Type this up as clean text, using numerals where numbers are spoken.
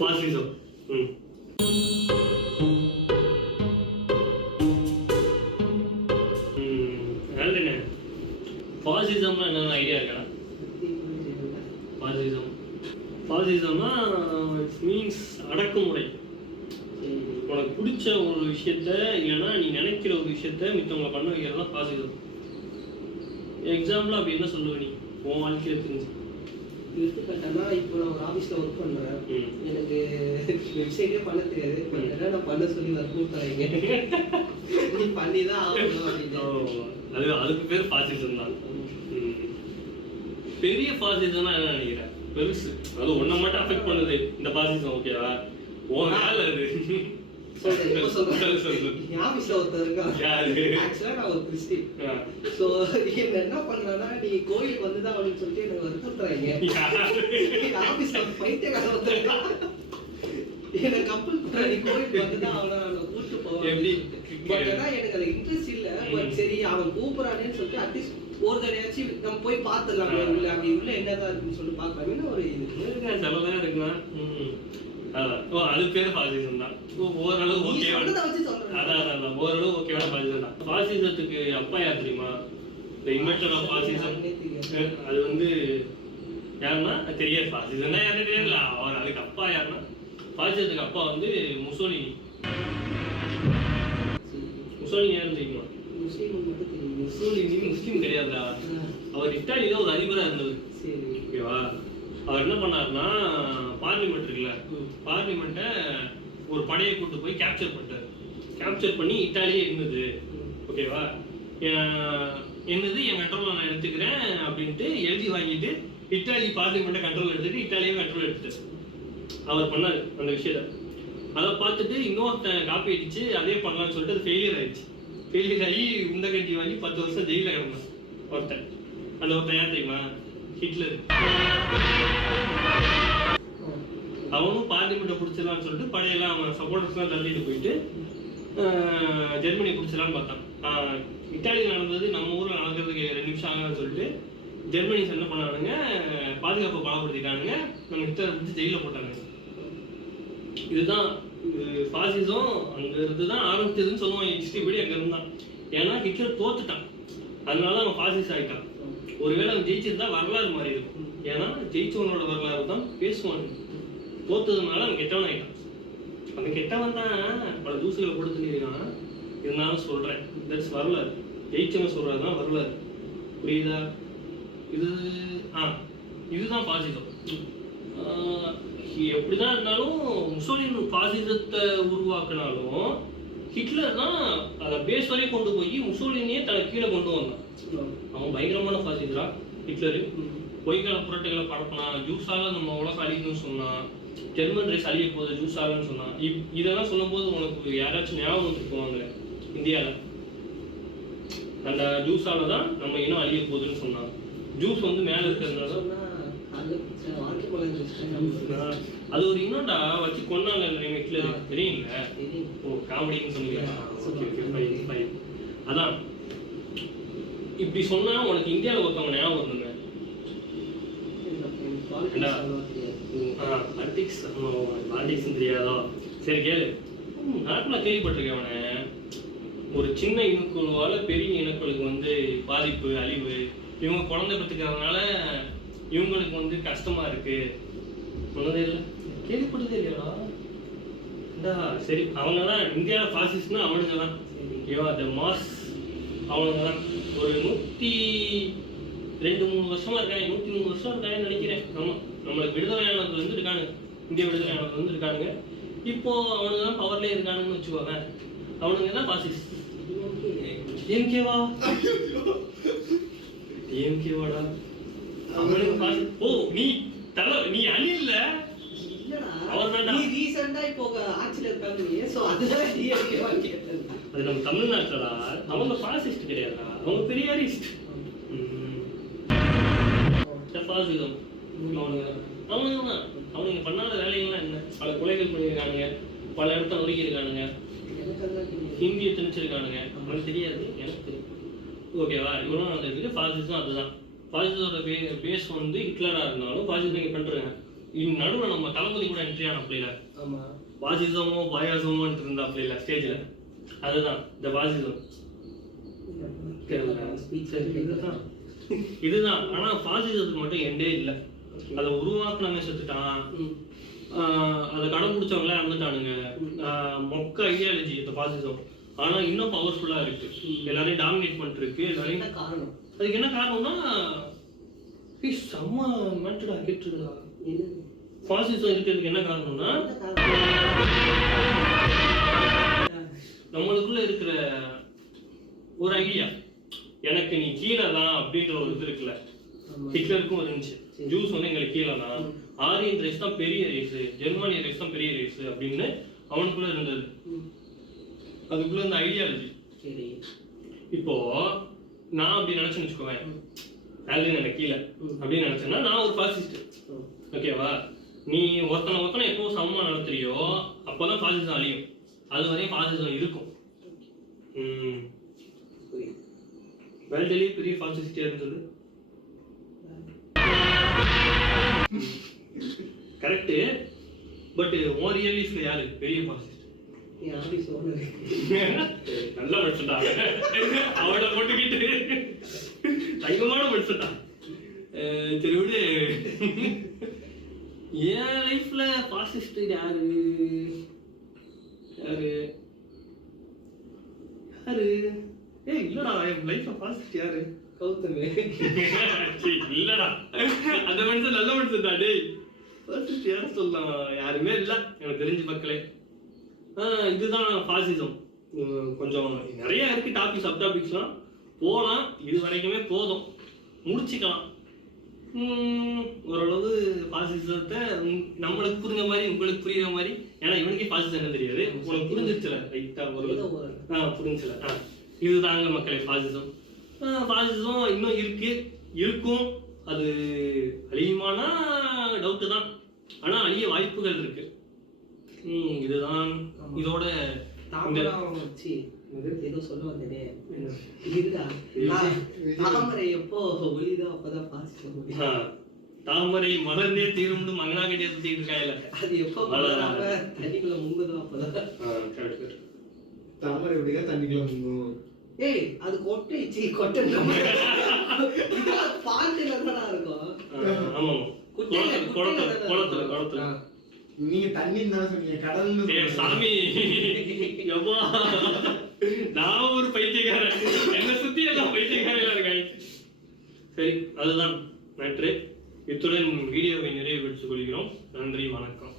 Fascism. ஃபாசிசம்னா என்ன idea இருக்கா? ஃபாசிசம்னா it's means அடக்குமுறை. உனக்கு பிடிச்ச ஒரு விஷயத்த இல்லைன்னா நீ நினைக்கிற ஒரு விஷயத்த மித்தவங்களை பண்ண வைக்கிறது தான் ஃபாசிசம். எக்ஸாம்பிள் அப்படி என்ன சொல்லுவ நீ உன் வாழ்க்கையில தெரிஞ்சு? எடுத்துக்கிட்டேன்னா இப்போ நான் ஒரு ஆஃபீஸில் ஒர்க் பண்ணுறேன், எனக்கு வெப்சைட்டே பண்ண தெரியாது, நான் பண்ண சொல்லி வற்புறுத்தாங்க, நீ பண்ணி தான் ஆகணும் அப்படின்னு. அதுக்கு பேர் ஃபாசிசம் தான். பெரிய ஃபாசிசம்னா என்ன நினைக்கிறேன்? பெருசு, அது ஒன்றை மட்டும் அஃபெக்ட் பண்ணுது இந்த ஃபாசிசம். ஓகேவா? ஓ வேலை அது. ஆஃபீஸில் ஒருத்தர் இருக்கான், ஆக்சுவலாக நான் ஒரு கிறிஸ்டின். ஸோ என்ன பண்ணலன்னா நீ கோயிலுக்கு வந்து தான் அப்படின்னு சொல்லிட்டு எனக்கு வற்புறுத்துறாங்க. ஆஃபீஸில் பைத்தியக்கார ஒருத்தர் என்னை கப்பல் பண்ணுற, நீ கோயிலுக்கு வந்து தான் அவனை கூப்பிட்டு போவேன். பட் ஆனால் எனக்கு அது இன்ட்ரெஸ்ட் இல்லை. பட் சரி அவன் கூப்பிட்றானேன்னு சொல்லிட்டு அட்லீஸ்ட் ஒரு தடையாச்சும் நம்ம போய் பார்த்துடலாம், உள்ள அப்படி உள்ள என்னதான் இருக்குன்னு சொல்லிட்டு பார்க்கலாமே ஒரு இது செலவாக இருக்குன்னா. அது பேர் ஃபாசிசம் தான். ஓரளவு ஓகேவா? அதான் ஓரளவு ஓகேவா ஃபாசிசம் தான். ஃபாசிசத்துக்கு அப்பா யார் தெரியுமா? இந்த இன்வென்டர் ஆஃப் ஃபாசிசம். அது வந்து யாருன்னா தெரியாது. ஃபாசிசம்னா யாருன்னு தெரியல. அவர் அதுக்கு அப்பா யாருன்னா, ஃபாசிசத்துக்கு அப்பா வந்து முசோலினி. முசோலினி யாருன்னு தெரியுமா? முசோலினி முஸ்லீம் கிடையாதுடா. அவர் இட்டாலியில ஒரு அதிபராக இருந்தவர். ஓகேவா? அவர் என்ன பண்ணாருன்னா, பார்லிமெண்ட் இருக்குல்ல, பார்லிமெண்ட்டை ஒரு படையை கூட்டு போய் கேப்சர் பண்ணிட்டார். கேப்சர் பண்ணி இட்டாலியே இருந்தது. ஓகேவா? என்னது என் கண்ட்ரோலில் நான் எடுத்துக்கிறேன் அப்படின்ட்டு எழுதி வாங்கிட்டு இட்டாலி பார்லிமெண்ட்டை கண்ட்ரோல் எடுத்துட்டு இட்டாலியே கண்ட்ரோல் எடுத்துட்டு அவர் பண்ணார் அந்த விஷயத்த. அதை பார்த்துட்டு இன்னொருத்தன் காப்பி அடிச்சு அதே பண்ணலான்னு சொல்லிட்டு அது ஃபெயிலியர் ஆயிடுச்சு. ஃபெயிலியர் ஆகி உண்ட கஞ்சி வாங்கி 10 வருஷம் ஜெயிலில் கிடந்தான் ஒருத்தன். அந்த ஒருத்தன் யார் தெரியுமா? ஹிட்லர். அவனும் பார்லிமெண்ட்டை பிடிச்சிடலான்னு சொல்லிட்டு படையெல்லாம் அவன் சப்போர்ட்டர்ஸ்லாம் தள்ளிட்டு போயிட்டு ஜெர்மனி பிடிச்சிடலான்னு பார்த்தான். இட்டாலியில் நடந்தது நம்ம ஊரில் நடக்கிறதுக்கு 2 நிமிஷம் ஆகுதுன்னு சொல்லிட்டு ஜெர்மனிஸ் என்ன பண்ணானுங்க, பாதுகாப்பை பலப்படுத்திட்டானுங்க, நம்ம ஹிட்லரை பிடிச்சி ஜெயிலில் போட்டாங்க. இதுதான் ஃபாசிசம். அங்கிருந்து தான் ஆரம்பிச்சதுன்னு சொல்லுவாங்க ஹிஸ்டரி படி. அங்கிருந்து தான். ஏன்னா ஹிட்லர் தோத்துட்டான், அதனால அவன் ஃபாசிஸ்ட் ஆகிட்டான். ஒருவேளை அவன் ஜெயிச்சிருந்தா வரலாறு மாறி இருக்கும். ஏன்னா ஜெயிச்சவனோட வரலாறு தான் பேசுவான். தோத்ததுனால அவன் கெட்டவன் ஆகிட்டான். அந்த கெட்டவன் தான் பல தூசுகளை கொடுத்துருக்கான். இருந்தாலும் சொல்றேன், தட்ஸ் வரலாறு. ஜெயிச்சவன் சொல்றதுதான் வரலாறு. புரியுதா? இதுதான் ஃபாசிசம். எப்படிதான் இருந்தாலும் முசோலினி ஃபாசிசத்தை உருவாக்கினாலும் ஹிட்லர் தான் அதை பேஸ் வரையும் கொண்டு போய் முசோலினியே தனக்கு கீழே கொண்டு வந்தான். அவன் பயங்கரமான ஃபாசிஸ்டா ஹிட்லரு. பொய்கால புரட்டைகளை பரப்பினான். ஜூஸால நம்ம உலகம் அழிக்கணும்னு சொன்னான். ஜெர்மன் ரைஸ் அழிய போகுது ஜூஸாலன்னு சொன்னான். இதெல்லாம் சொல்லும் போது உனக்கு யாராச்சும் ஞாபகம் வந்துருக்குவாங்க இந்தியாவில்? அந்த ஜூஸால தான் நம்ம இன்னும் அழிய போகுதுன்னு சொன்னான். ஜூஸ் வந்து மேலே இருக்கிறதுனால அது ஒரு இன்னொண்டா வச்சு கொண்டாங்க ஹிட்லர். தெரியுங்களா? ஓ காமெடின்னு சொன்னீங்க. அதான் இப்படி சொன்னா உனக்கு இந்தியாவில் ஒருத்தவங்க ஞாபகம் வருதுங்க. பாலிடிக்ஸ் தெரியாதோ? சரி கேளு. நாட்டில் கேள்விப்பட்டிருக்கேன் அவனை, ஒரு சின்ன இனக்குழுவால பெரிய இனக்குழுக்கு வந்து பாதிப்பு அழிவு, இவங்க குழந்தை பெற்றுக்கிறதுனால இவங்களுக்கு வந்து கஷ்டமா இருக்கு. ஒன்னதே இல்லை, கேள்விப்பட்டதே இல்லையா? சரி அவங்க தான் இந்தியாவில் ஃபாசிஸ்ட்னா அவனுங்க தான். த மாஸ் அவனுங்க தான். ஒரு 102-3 வருஷமா இருக்காங்க, 103 வருஷம் இருக்காங்கன்னு நினைக்கிறேன். ஆமாம், நம்மளுக்கு விடுதலை ஆனதுல இருந்து இருக்கானுங்க, இந்திய விடுதலை ஆனதுல இருந்து இருக்கானுங்க. இப்போ அவனுங்க தான் பவர்லேயே இருக்கானுங்கன்னு வச்சுக்கோங்க. அவனுங்க தான் ஃபாசிஸ்ட். டிஎம்கேவா? டிஎம்கேவாடா அவனுக்கு ஃபாசிஸ்ட். ஓ நீ நீ அணில்ல? அது நம்ம தமிழ்நாட்டுலடா. அவங்க ஃபாசிஸ்ட் கிடையாதுடா, அவங்க பெரியாரிஸ்ட். ஃபாசிசம் அவனுங்க பண்ணாத வேலைகள்லாம் என்ன? பல கொலைகள் பண்ணியிருக்கானுங்க, பல இடத்த ஒதுக்கியிருக்கானுங்க, ஹிந்தியை திணிச்சிருக்கானுங்க. அவனுக்கு தெரியாது, எனக்கு தெரியும். ஓகேவா? இவ்வளோ நடந்திருக்கு. ஃபாசிசம் அதுதான். ஃபாசிசத்தோட பேஸ் வந்து ஹிட்லராக இருந்தாலும் ஃபாசிசம் இங்கே பண்ணுறாங்க. நடுவுல நம்ம தளபதி கூட என்ட்ரி ஆன பிள்ளைல ஆமா பாசிசமோ பாயாசமோ இருந்தா பிள்ளைல ஸ்டேஜ்ல அதுதான் இந்த பாசிசம் இதுதான். ஆனா பாசிசத்துக்கு மட்டும் எண்டே இல்லை. அதை உருவாக்குனவங்க செத்துட்டான், அதை கடைபிடிச்சவங்களே இறந்துட்டானுங்க. மொக்க ஐடியாலஜி இந்த பாசிசம். ஆனா இன்னும் பவர்ஃபுல்லா இருக்கு, எல்லாரையும் டாமினேட் பண்ணிட்டு இருக்கு. எல்லாரையும் காரணம் அதுக்கு என்ன காரணம்னா செம்ம மேட்டடா கேட்டுடா. பாசிசம் இருக்கிறதுக்கு என்ன காரணம்னா நம்மளுக்குள்ள இருக்கிற ஒரு ஐடியா, எனக்கு நீ கீழே தான் அப்படின்ற ஒரு இது இருக்குல்ல. ஹிட்லருக்கும் இருந்துச்சு, ஜூஸ் வந்து எங்களுக்கு கீழே தான், ஆரியன் ரேஸ் தான் பெரிய ரேஸ், ஜெர்மானிய ரேஸ் தான் பெரிய ரேஸ் அப்படின்னு அவனுக்குள்ள இருந்தது. அதுக்குள்ள இந்த ஐடியாலஜி. இப்போ நான் அப்படி நினைச்சேன்னு வச்சுக்கோவேன், ஆல்ரெடி எனக்கு கீழே அப்படின்னு நினைச்சேன்னா நான் ஒரு பாசிஸ்ட். ஓகேவா? நீ ஒருத்தனை எப்போ சமமா நடத்துறியோ அப்போதான் பாசிசம் அழியும். அது வரையும் பாசிசம் இருக்கும். வேர்ல்டுலயே பெரிய பாசிஸ்டியா இருந்தது கரெக்ட். பட் உன் ரியல் லைஃப்ல யாரு பெரிய பாசிஸ்ட்? நல்ல மனுஷன்டா, அவளை போட்டுக்கிட்டு தங்கமான மனுஷன்டா. சரி விடு. என் லைஃப்ல பாசிஸ்ட் யாரு யாரு யாரு? ஏய் இல்லடா, என் லைஃப்ல பாசிஸ்ட் யாரு? கௌதமே. இல்லடா, அந்த மனுஷன் நல்ல மனுஷன் தான். டேய் பாசிஸ்ட் யாரு சொல்லலாம்? யாருமே இல்லை எனக்கு தெரிஞ்ச மக்களே. இதுதான் பாசிசம். கொஞ்சம் நிறைய இருக்கு டாபிக், சப் டாபிக்ஸ்லாம் போகலாம். இது வரைக்குமே போதும், முடிச்சுக்கலாம். ஓரளவு பாசிசத்தை நம்மளுக்கு புரிஞ்ச மாதிரி உங்களுக்கு புரியுற மாதிரி. ஏன்னா இவனுக்கே பாசிசம் என்ன தெரியாது, உனக்கு புரிஞ்சிருச்சுல ரைட்டா? ஒரு புரிஞ்சுல. இதுதாங்க மக்களே பாசிசம். பாசிசம் இன்னும் இருக்கு, இருக்கும். அது அழியுமானா டவுட்டு தான், ஆனா அழிய வாய்ப்புகள் இருக்கு. இதுதான் இதோட ஏதோ சொல்ல வந்தேனே. தாமரை எப்போ ஒளிதோ அப்பதான் பாசிசம் முடியும். தாமரை மலர்ந்தே தீரும்னு மங்கனா கட்டிய சுத்திட்டு இருக்காயில, அது எப்போ தண்ணிக்குள்ள முங்குதோ அப்பதான். தாமரை எப்படியா தண்ணிக்குள்ள முங்கும்? ஏய் அது கொட்டை கொட்டை பாட்டுல தான் இருக்கும். ஆமா குளத்துல நீங்க தண்ணி தானே சொன்னீங்க, கடல்னு. சாமி எவ்வா, நான் ஒரு பைத்தியக்காரன், என்ன சுத்தி எல்லாம் பைத்தியக்காரன் இருக்காங்க. சரி, அதுதான் மேட்ரு. இத்துடன் வீடியோவை நிறைவு பெற்றுக் கொள்கிறோம். நன்றி, வணக்கம்.